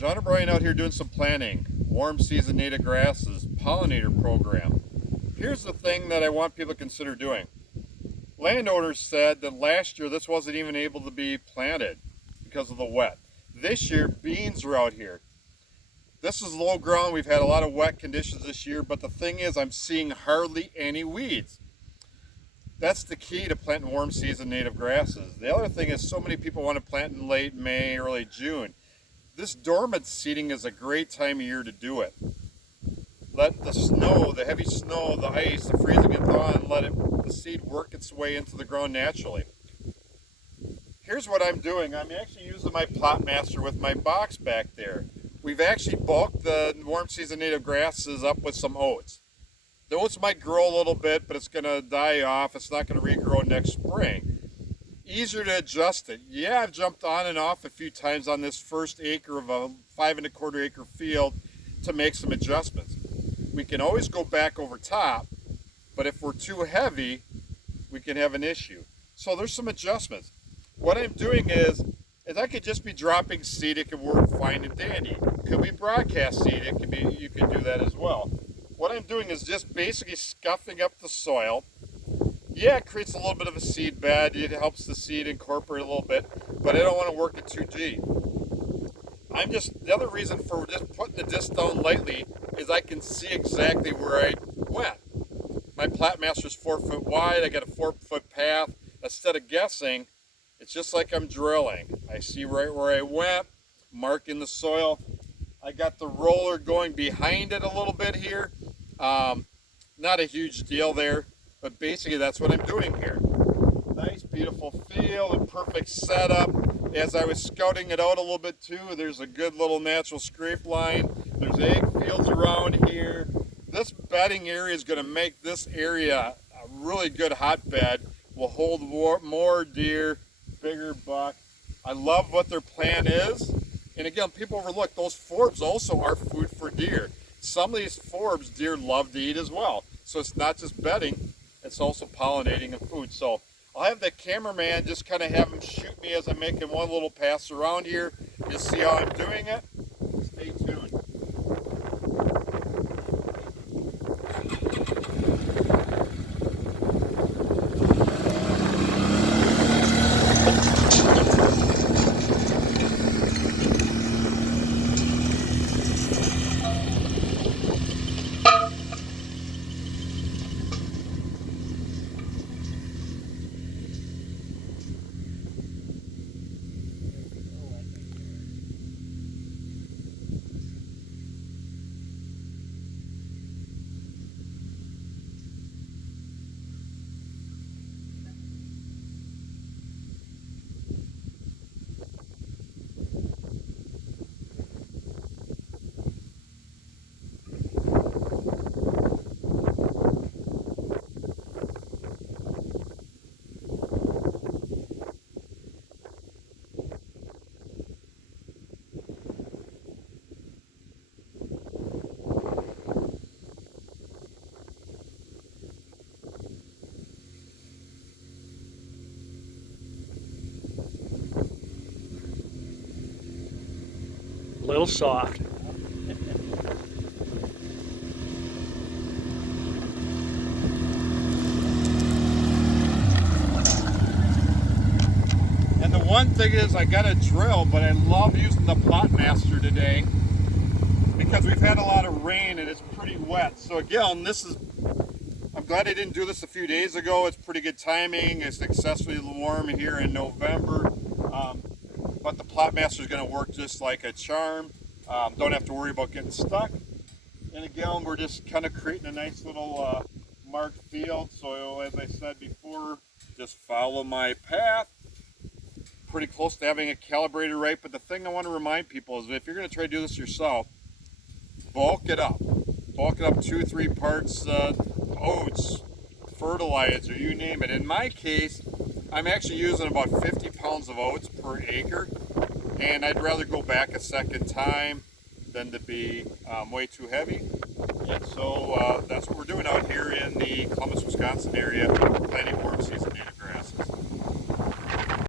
John and Brian out here doing some planting. Warm season native grasses, pollinator program. Here's the thing that I want people to consider doing. Landowners said that last year this wasn't even able to be planted because of the wet. This year beans are out here. This is low ground. We've had a lot of wet conditions this year, but the thing is I'm seeing hardly any weeds. That's the key to planting warm season native grasses. The other thing is so many people want to plant in late May, early June. This dormant seeding is a great time of year to do it. Let the snow, the heavy snow, the ice, the freezing and thawing, the seed work its way into the ground naturally. Here's what I'm doing. I'm actually using my plot master with my box back there. We've actually bulked the warm season native grasses up with some oats. The oats might grow a little bit, but it's going to die off. It's not going to regrow next spring. Easier to adjust it. Yeah, I've jumped on and off a few times on this first acre of a 5¼ acre field to make some adjustments. We can always go back over top, but if we're too heavy, we can have an issue. So there's some adjustments. What I'm doing is I could just be dropping seed. It could work fine and dandy. Could be broadcast seed. It could be, you can do that as well. What I'm doing is just basically scuffing up the soil. Yeah, it creates a little bit of a seed bed. It helps the seed incorporate a little bit, but I don't want to work it too deep. The other reason for just putting the disc down lightly is I can see exactly where I went. My plat master's 4 foot wide. I got a 4-foot path. Instead of guessing, it's just like I'm drilling. I see right where I went, marking the soil. I got the roller going behind it a little bit here. Not a huge deal there, but basically that's what I'm doing here. Nice, beautiful field, a perfect setup. As I was scouting it out a little bit too, there's a good little natural scrape line. There's egg fields around here. This bedding area is going to make this area a really good hotbed. Will hold more deer, bigger buck. I love what their plan is. And again, people overlook those forbs also are food for deer. Some of these forbs deer love to eat as well. So it's not just bedding, it's also pollinating and food. So I'll have the cameraman just kind of have him shoot me as I'm making one little pass around here. Just see how I'm doing it. Stay tuned. A little soft. And the one thing is I got a drill, but I love using the plot master today because we've had a lot of rain and it's pretty wet. So again, I'm glad I didn't do this a few days ago. It's pretty good timing. It's excessively warm here in November. But the plot master is going to work just like a charm. Don't have to worry about getting stuck. And again, we're just kind of creating a nice little marked field. So as I said before, just follow my path. Pretty close to having it calibrated right. But the thing I want to remind people is that if you're going to try to do this yourself, bulk it up. Bulk it up 2 or 3 parts oats, fertilizer, you name it. In my case, I'm actually using about 50 pounds of oats per acre, and I'd rather go back a second time than to be way too heavy. And so that's what we're doing out here in the Columbus, Wisconsin area, planting warm season native grasses.